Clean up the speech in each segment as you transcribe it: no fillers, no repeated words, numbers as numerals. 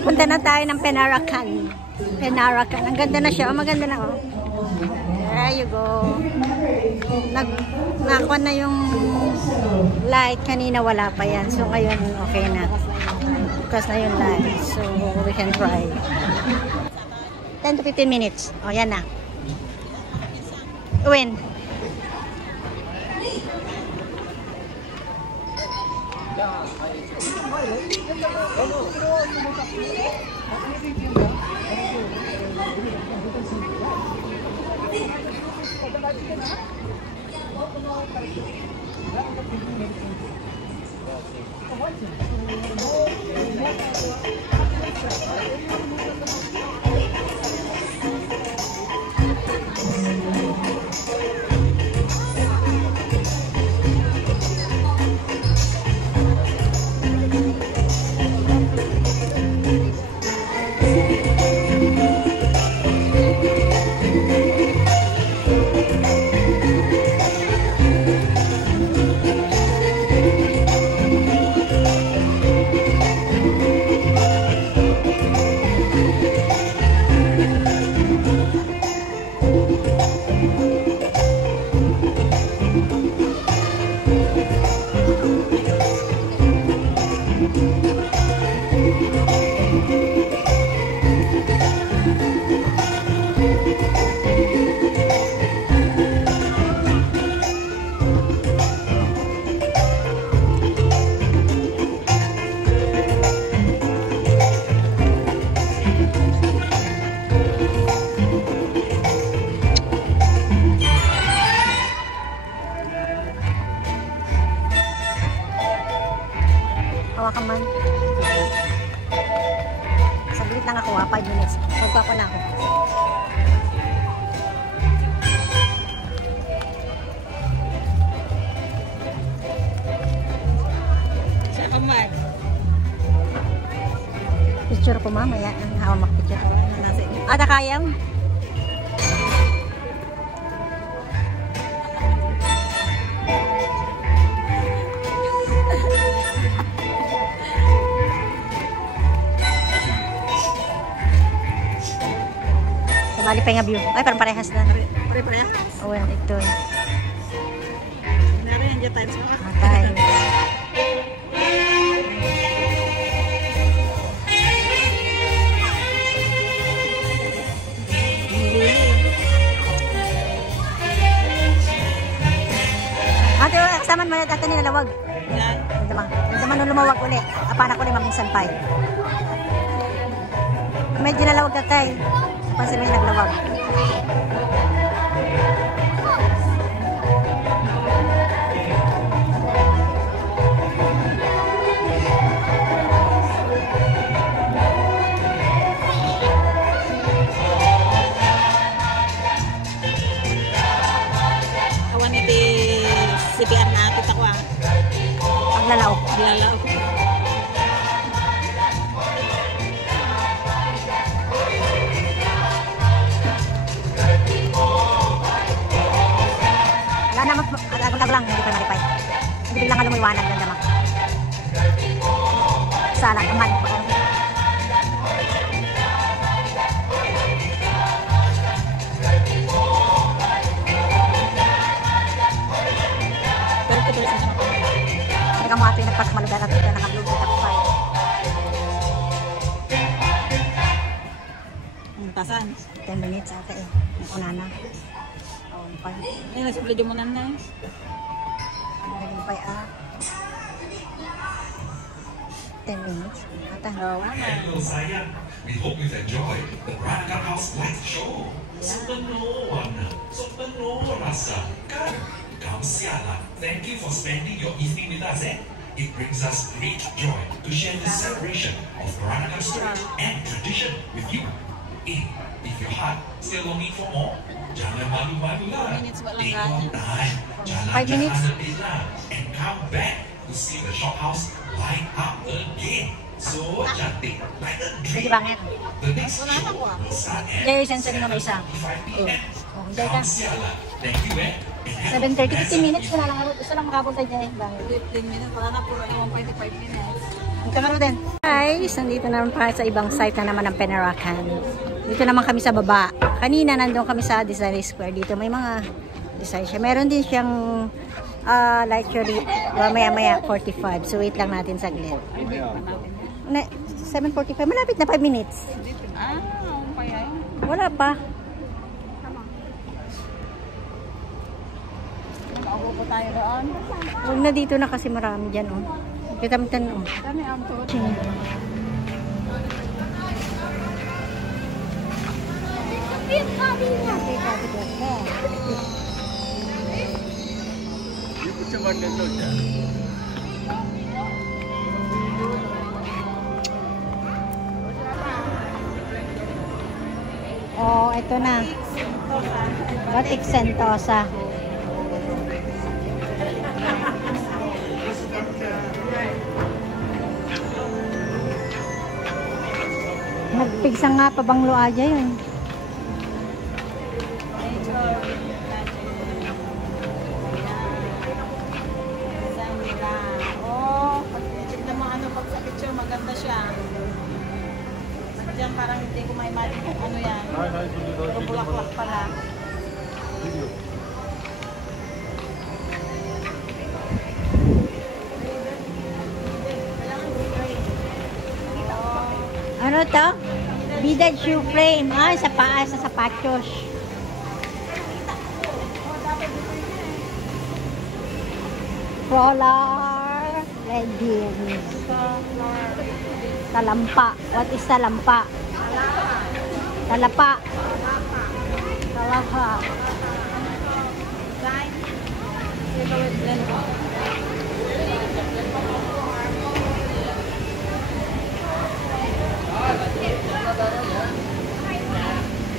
Punta na tayo ng Penarakan. Penarakan. Ang ganda na siya. Oh, maganda na oh. There you go. Nakuha na yung light. Kanina wala pa yan. So ngayon okay na. Bukas na yung light. So we can try. 10 to 15 minutes. Oh, yan na. When? Hawakan man. Saglit lang ako 5 minutes. Magpapa na ako. Siya ka man. Picture ko mamaya. Ang hawa picture. Ada kayang? Bali pa yung view. Ay, parang parehas na. Parehas? Oo, ito. Narin, dyan tayo sa mga. Matay. Ate, kasaman mo natin nilalawag. Yan. Ito man nung lumawag ulit. Apanak ulit maminsan pa. Medyo nalawag na tayo. Pansin mo yung naglawag. Awan iti CPR na kita ko ah. Paglalaw. Paglalaw. Lang, hindi pa maripay. Hindi biglang ka lumiwanag ng dama. Sana, aman. Pero ito tulis na ako. Hindi ka mo ato yung nagpagkamalugan at ito nakablog sa takpay. Tasan? 10 minutes ata eh. Una na. Ay, nagsublidyo mo na na. Nagpay 10 minutes. Ata. Hello, sayang. We hope you've enjoyed the Peranakan House Light Show. Sopenuh rasa. Kamsiala. Thank you for spending your evening with us. It brings us great joy to share this celebration of Peranakan story and tradition with you. If your heart still longing for more, jangan malu-malu lah. Take your time, jalan-jalan lebih lah, and come back to see the shophouse light up again. So cantik, like a dream. The next show will start at 7:45 p.m. Kamsiala. Thank you 7:30, 15 minutes ko na lang. Gusto lang makapag tayo dyan. 15 minutes, wala na po 1.5 minutes. Dito na rin. Guys, nandito naman pa sa ibang site na naman ng Penarakan. Dito naman kami sa baba. Kanina nandun kami sa Design Square. Dito may mga design siya. Meron din siyang light show maya 45. So wait lang natin saglit. 7:45. Malapit na 5 minutes. Wala pa. Makaupo po tayo doon. Huwag na dito na kasi marami dyan. Oh. Kita-mitan. Oh. Dami ang tuot. Oh, ito na. Batik Sentosa. Nagpigsa nga pabanglo aja yun. Oh, tignan mo ano pag sa picture, maganda siya. Diyan parang hindi ko ma-imagine kung ano yan. Pero bulaklak pala. Ano to? Beaded shoe frame. Ah, sa paa, sa sapatos. Roller leggings. Talampa. What is talampa? Talapa. Talapa.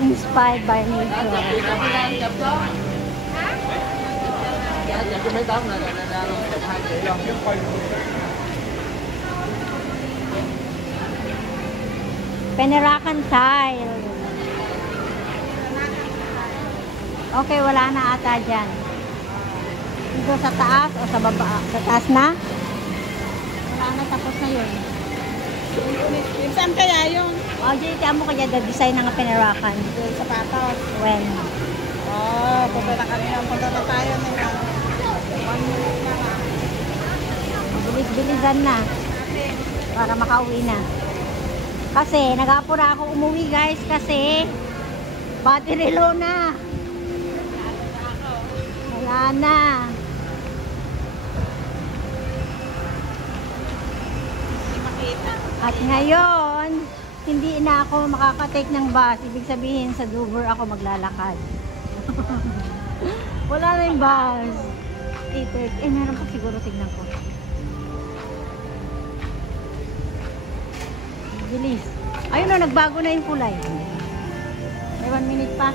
Inspired by nature. Penarakan tile. Okay, wala na ata dyan. Dito sa taas o sa baba? Sa taas na? Wala na, tapos na yun. Saan kaya yung O, dito mo kaya the-design ng Penarakan. sapatos? When? Oh, punta na kami. Punta na tayo. 1 minute na lang. Bilis-bilisan na. Para makauwi na. Kasi, nag-apura ako umuwi guys. Kasi, battery low na. Wala na. Hindi makita. At ngayon, hindi na ako makakatake ng bus. Ibig sabihin, sa Dover ako maglalakad. Wala na yung bus. Meron pa siguro, tignan ko. Bilis. Ayun na, nagbago na yung kulay. May 1 minute pa.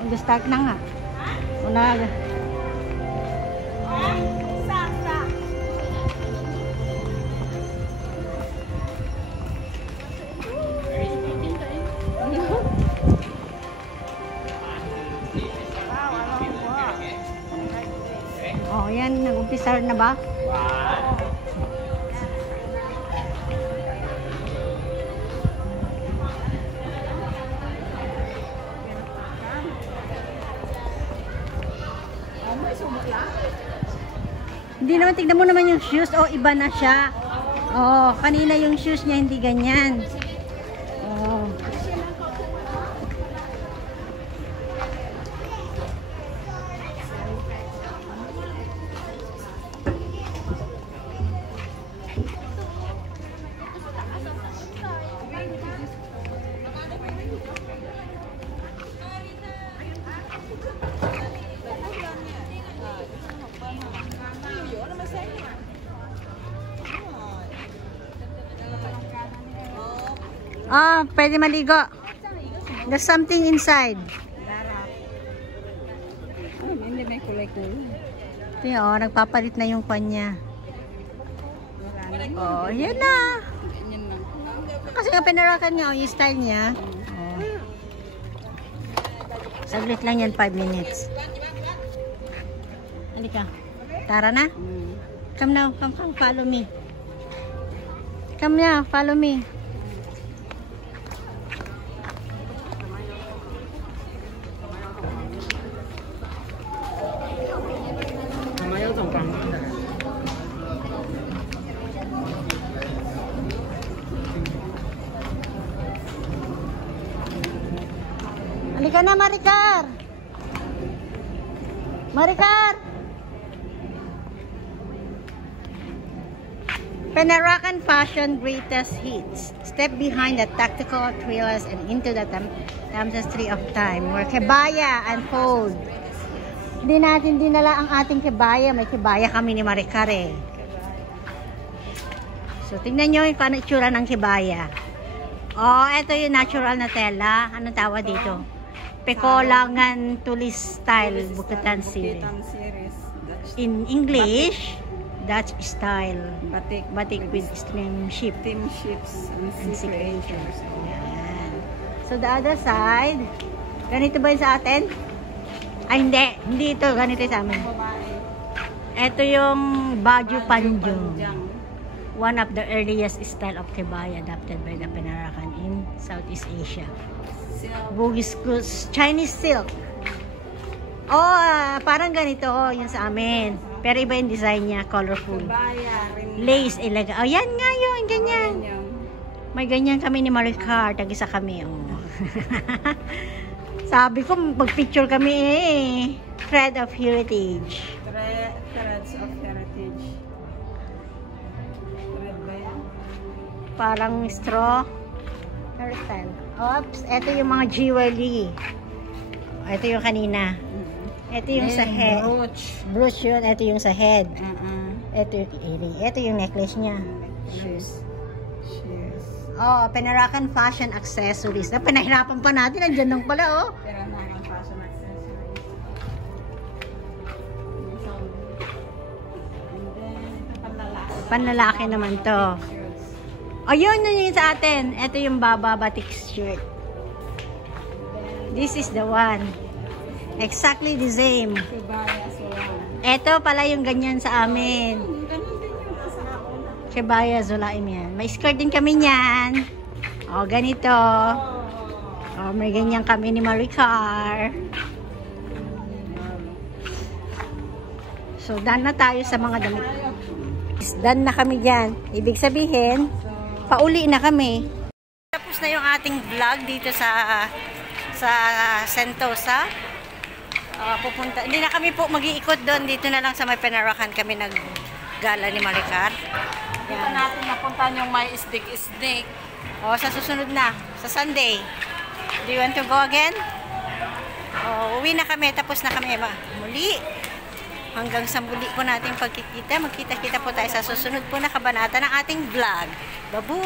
Mag-start na nga. Wala. Oh, yan. Nag-umpisa na ba? Hindi naman, tignan mo naman yung shoes. Oh, iba na siya. Oh, kanina yung shoes niya hindi ganyan. Oh. Ah, pwede maligo. There's something inside. Ay, hindi may kulay-kulay. Ito yun, oh, nagpapalit na yung kanya. Oh, yan na. Kasi nga Penarakan niya, oh, yung style niya. Oh. Saglit lang yan, 5 minutes. Halika. Tara na. Come now, come, follow me. Come now, follow me. Halika na, Maricar! Maricar! Penarakan Fashion Greatest Hits. Step behind the tactical thrillers and into the tapestry of time where kebaya unfold. Hindi natin dinala ang ating kebaya. May kebaya kami ni Maricar eh. So, tingnan nyo yung paano itsura ng kebaya. Oh, ito yung natural na tela. Anong tawag dito? Pekolangan Tulis Style Bukatan Series. In English, Dutch style. Batik with steamship. Steamships and sequentials. Yan. So, the other side, ganito ba yun sa atin? Ay, hindi. Hindi ito. Ganito sa amin. Ito yung Baju Panjang. One of the earliest style of kebaya adapted by the Penarakan in Southeast Asia. Bugis Chinese silk. Oh, parang ganito yung sa amin. Pero iba yung design niya, colorful. Lace, ilaga. Oh, yan nga yun, ganyan. May ganyan kami ni Maricar, tag-isa kami. Oh. Sabi ko, mag-picture kami eh. Thread of Heritage. Threads of Heritage. Thread ba yan? Parang straw. Hairstyle. Oops, ito yung mga jewelry. Ito yung kanina. Ito yung sa head. Brooch yun. Ito yung sa head. Ito yung earring. Ito yung necklace niya. Shoes. Oh, Penarakan Fashion Accessories. Na pinahirapan pa natin. Nandiyan lang pala, oh. Penarakan Fashion Accessories. And then, Panlalaki naman to. Ayun, yun sa atin. Ito yung Baba Batik shirt. This is the one. Exactly the same. Ito pala yung ganyan sa amin. Kebaya Zulaim yan. May skirt din kami niyan. O, ganito. O, may ganyan kami ni Maricar. So, done na tayo sa mga damit. Done na kami dyan. Ibig sabihin, pauli na kami. Tapos na yung ating vlog dito sa Sentosa. Pupunta. Hindi na kami po mag-iikot doon. Dito na lang sa may Penarakan kami naggala ni Maricar. dito natin napuntahan yung may isdik-isdik. O, sa susunod na. Sa Sunday. Do you want to go again? O, uwi na kami. Tapos na kami. Muli. Hanggang sa muli po natin pagkikita. Magkita-kita po tayo sa susunod po na kabanata ng ating vlog. Babu!